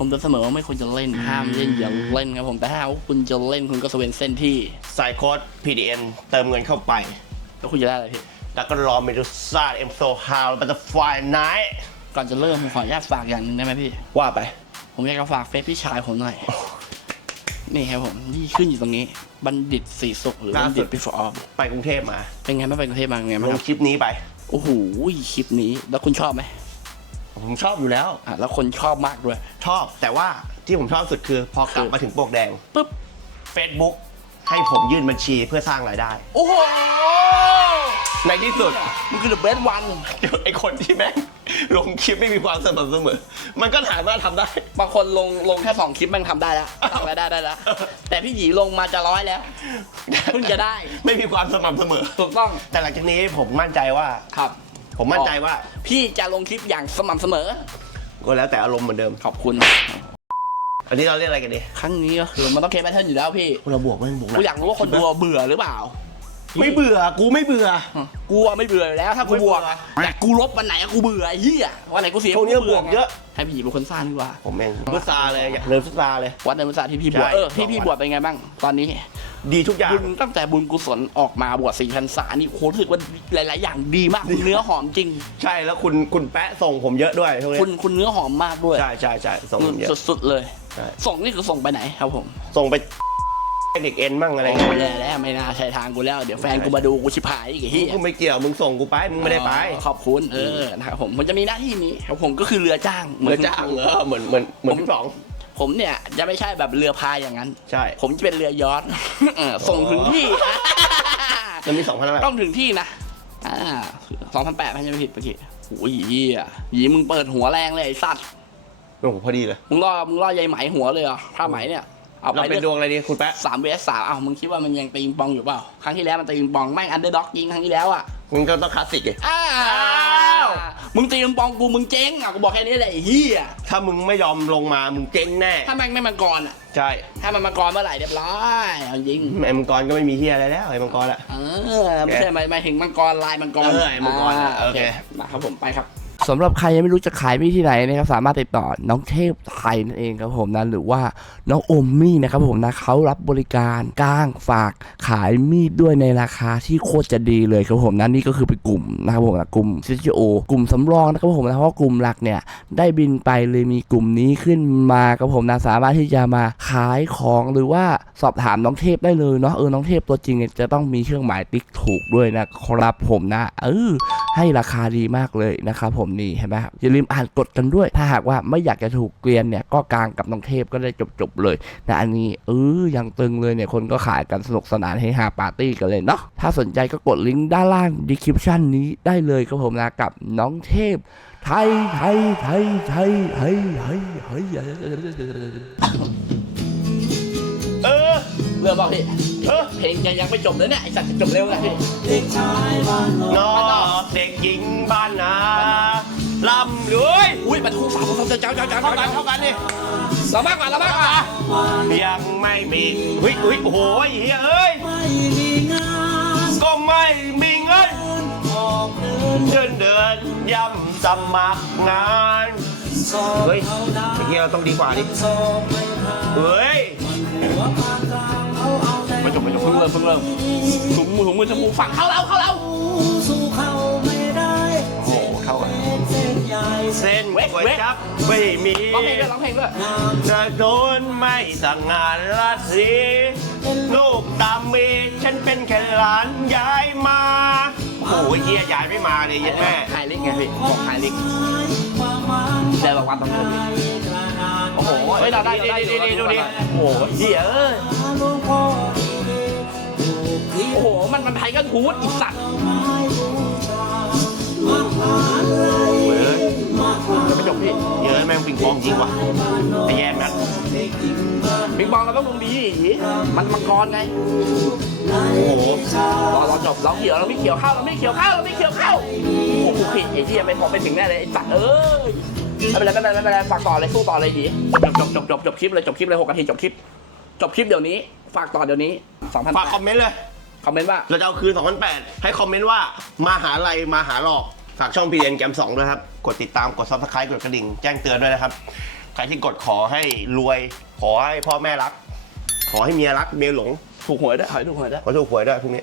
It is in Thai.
ผมจะเสมอว่าไม่ควรจะเล่นห้ามเล่นอย่าเล่นครับผมแต่ถ้าหากว่าคุณจะเล่นคุณก็สเวนเส้นที่ใส่โค้ด PDN เติมเงินเข้าไป แล้วคุณจะได้อะไรพี่แล้วก็รอเมดูซ่าเอ็มโซฮาวบัตเตอร์ฟลายไนท์ก่อนจะเริ่มผมขออนุญาตฝากอย่างหนึ่งได้ไหมพี่ ว่าไป ผมอยากจะฝากเฟซพี่ชายผมหน่อย นี่ครับผมนี่ขึ้นอยู่ตรงนี้ บัณฑิตสีสุขหรือบัณฑิตพิฟอร์มไปกรุงเทพมา เป็นไงไม่เป็นกรุงเทพมาเป็นไงลบ้างคงรับคลิปนี้ไปโอ้โหคลิปนี้แล้วคุณชอบไหม ผมชอบอยู่แล้วอะแล้วคนชอบมากด้วย ชอบ แต่ว่าที่ผมชอบสุดคือ พอกลับคือมาถึงโปกแดงปุ๊บ Facebook ให้ผมยื่นบัญชีเพื่อสร้างรายได้ โอ้โห ในที่สุดมันคือ the best one ไอคนที่แม่งลงคลิปไม่มีความสม่ำเสมอ มันก็สามารถทำได้ บางคนลงลงแค่สองคลิปแมันทำได้แล้วทำรายได้ได้แล้ว แต่พี่หยีลงมาจะร้อยแล้ว เพิ่งจะได้ ไม่มีความสม่ำเสมอ ถูกต้อง แต่หลังจากนี้ผมมั่นใจว่า ครับ ผมมั่นใจว่า พี่จะลงคลิปอย่างสม่ำเสมอ ก็แล้วแต่อารมณ์เหมือนเดิม ขอบคุณ อันนี้เราเรียกอะไรกันดีครั้งนี้ก็คือมันต้องเคสแพทเทิร์นอยู่แล้วพี่เราบวกไหมบวกกูอยากรู้ว่าคนดูเบื่อหรือเปล่า ไม่เบื่อ กูไม่เบื่อ กูอะไม่เบื่ออยู่แล้วถ้ากูไม่บเบื่วอกอะแต่กูลบวันไหนอะกูเบื่อไอ้เหี้ยวันไหนกูเสียช่วงนี้กูบวกเยอะ ให้พี่หยีเป็นคนสร้างดีกว่า ผมเองพุทราเลยอยากเริ่มพุทราเลย วัดในภาษาที่พี่บวชใช่ เออที่พี่วัดบวชเป็นไงบ้างตอนนี้ ดีทุกอย่าง บุญตั้งแต่บุญกุศลออกมาบวชสี่พรรษานี่โคตรรู้สึกว่าหลาย ๆ อย่างดีมากคุณเนื้อหอมจริง ใช่แล้วคุณคุณแปะส่งผมเยอะด้วยช่วงนี้คุณคุณเนื้อหอมมากด้วยใช่ใช่ใช่ส่งผมเยอะ สุดๆเลย ใช่ ส่งนี่คือส่งไปไหนครับผมส่งไปเด็กเอ็นมั่งอะไรโอ้เงี้ยแย่แล้วไม่น่าใช่ทางกูแล้ว เดี๋ยวแฟนกูมาดูกูชิบหายอีกไอ้เหี้ย กูไม่เกี่ยวมึงส่งกูไปมึงไม่ได้ไปอ๋อขอบคุณเออนะครับผมมันจะมีหน้าที่นี้ครับผมก็คือเรือจ้างหเหมือนจ้างเหรอเหมือนเหมือนเหมือนพี่ป๋อง ผมเนี่ยจะไม่ใช่แบบเรือพายอย่างนั้น ใช่ ผมจะเป็นเรือยอชต์เออส่งถึงที่มันมีสองพันอะไรต้องถึงที่นะอ่าสองพันแปดไม่ใช่ไม่ผิดเมื่อกี้โอ้ยเหี้ยหยีมึงเปิดหัวแรงเลยไอ้สัตว์โอ้โหพอดีเลย มึงล่อมึงล่อยายไหมหัวเลยเหรอผ้าไหมเนี่ย เอาเราไปเป็นดวงอะไรดีคุณแปะสามเวสสามอ้าวมึงคิดว่ามันยังตีปิงปองอยู่เปล่า ครั้งที่แล้วมันตีปิงปองแม่งอันเดอร์ด็อกยิงครั้งที่แล้วอะมึงก็ต้องคลาสสิกไงอ้าอ้าวว มึงตีปิงปองกูมึงเจ๊งอะกูบอกแค่นี้แหละไอ้เหี้ยถ้ามึงไม่ยอมลงมามึงเจ๊งแน่ ถ้าแม่งไม่มังกรอะ ใช่ถ้ามันมังกรเมื่อไหร่เรียบร้อยเอาจริง ไอ้มังกรก็ไม่มีเฮียอะไรแล้วไอ้มังกรอะ เออไม่ใช่หมายหมายถึงมังกรลายมังกรเออไอ้มังกรอะโอเคนะครับผมไปครับ สำหรับใครยังไม่รู้จะขายมีดที่ไหนนะครับสามารถติดต่อน้องเทพไทยนั่นเองครับผมนะหรือว่าน้องอมมี่นะครับผมนะเขารับบริการก้างฝากขายมีดด้วยในราคาที่โคตรจะดีเลยครับผมนะนี่ก็คือเป็นกลุ่มนะครับผมนะกลุ่ม CGO กลุ่มสำรองนะครับผมนะเพราะกลุ่มหลักเนี่ยได้บินไปเลยมีกลุ่มนี้ขึ้นมาครับผมนะสามารถที่จะมาขายของหรือว่าสอบถามน้องเทพได้เลยเนาะเออน้องเทพตัวจริงเนี่ยจะต้องมีเครื่องหมายติ๊กถูกด้วยนะครับผมนะเออ ให้ราคาดีมากเลยนะครับผมนี่เห็นไหมครับอย่าลืมอ่านกฎกันด้วย ถ้าหากว่าไม่อยากจะถูกเกลียนเนี่ยก็กลางกับน้องเทพก็ได้จบๆเลยนะอันนี้เออยังตึงเลยเนี่ยคนก็ขายกันสนุกสนานให้ฮาปาร์ตี้กันเลยเนาะถ้าสนใจก็กดลิงก์ด้านล่างดีคริปชั่นนี้ได้เลยครับผมนะกับน้องเทพไทยไทยไทยไทยไทยไทยไทย เรือบอกพี่เออเพลงยังยังไม่จบเลยเนี่ยไอสัตว์จะจบเร็วนะพี่นอกเด็กหญิงบ้านนาลำรวยอุ้ยมันคู่สาวเขาเจ้าเจ้าเจ้าเท่ากันเท่ากันดิเรามากกว่าเรามากกว่ายังไม่มีเฮ้ยเฮ้ยโอ้โหเฮียเอ้ยก็ไม่มีเงินเดินเดินย่ำสมัครงานเฮ้ยไอ้เฮียเราต้องดีกว่าดิเฮ้ย ไม่จบไม่จบเพิ่งเริ่มเพิ่งเริ่มถุงมือถุงมือจมูกฝังเข้าเราเข้าเราโอ้โหเข้ากันเส้นก๋วยจับไม่มีร้องเพลงด้วยร้องเพลงด้วยจะโดนไม่สั่งงานละสิลูกตามมีฉันเป็นแค่หลานย้ายมาโอ้โหเฮียย้ายไม่มาเลยยัดแม่ไฮลิกไงพี่บอกไฮลิกเดี๋ยวบอกว่าต้องดูพี่ โอ้โหเฮ้ยเราได้เราได้ดีดีดูดิโอ้โหเหี้ยเอ้ยโอ้โห มันมันไทยกันฮูดอีสัตว์จะไม่จบพี่เยอะแม่งปิงปองจริงว่ะไอ้แย่แม่งปิงปองเราต้องลงดีอีมันมังกรไง โอ้โหรอรอจบเราเขียวเราไม่เขียวเข้าเราไม่เขียวเข้าเราไม่เขียวเข้าโอ้โหผิดไอ้เหี้ยไม่พอไปถึงแน่เลยไอ้สัตว์เอ้ย ไม่เป็นไรไม่เป็นไรไม่เป็นไรฝากต่อเลยสู้ต่อเลยดีจบจบจบจบจบคลิปเลยจบคลิปเลยหกนาทีจบคลิป จบคลิปเดี๋ยวนี้ ฝากต่อเดี๋ยวนี้สองพันฝากคอมเมนต์เลย คอมเมนต์ว่า เราจะเอาคืน2008 ให้คอมเมนต์ว่ามาหาลัยมาหาหลอก ฝากช่อง p ีเอ็นแกม2ด้วยครับ กดติดตามกด subscribe กดกระดิ่งแจ้งเตือนด้วยนะครับ ใครที่กดขอให้รวย ขอให้พ่อแม่รัก ขอให้เมียรักเมียหลงถูกหวยได้ขอให้ถูกหวยได้ขอถูกหวยด้วยพรุ่งนี้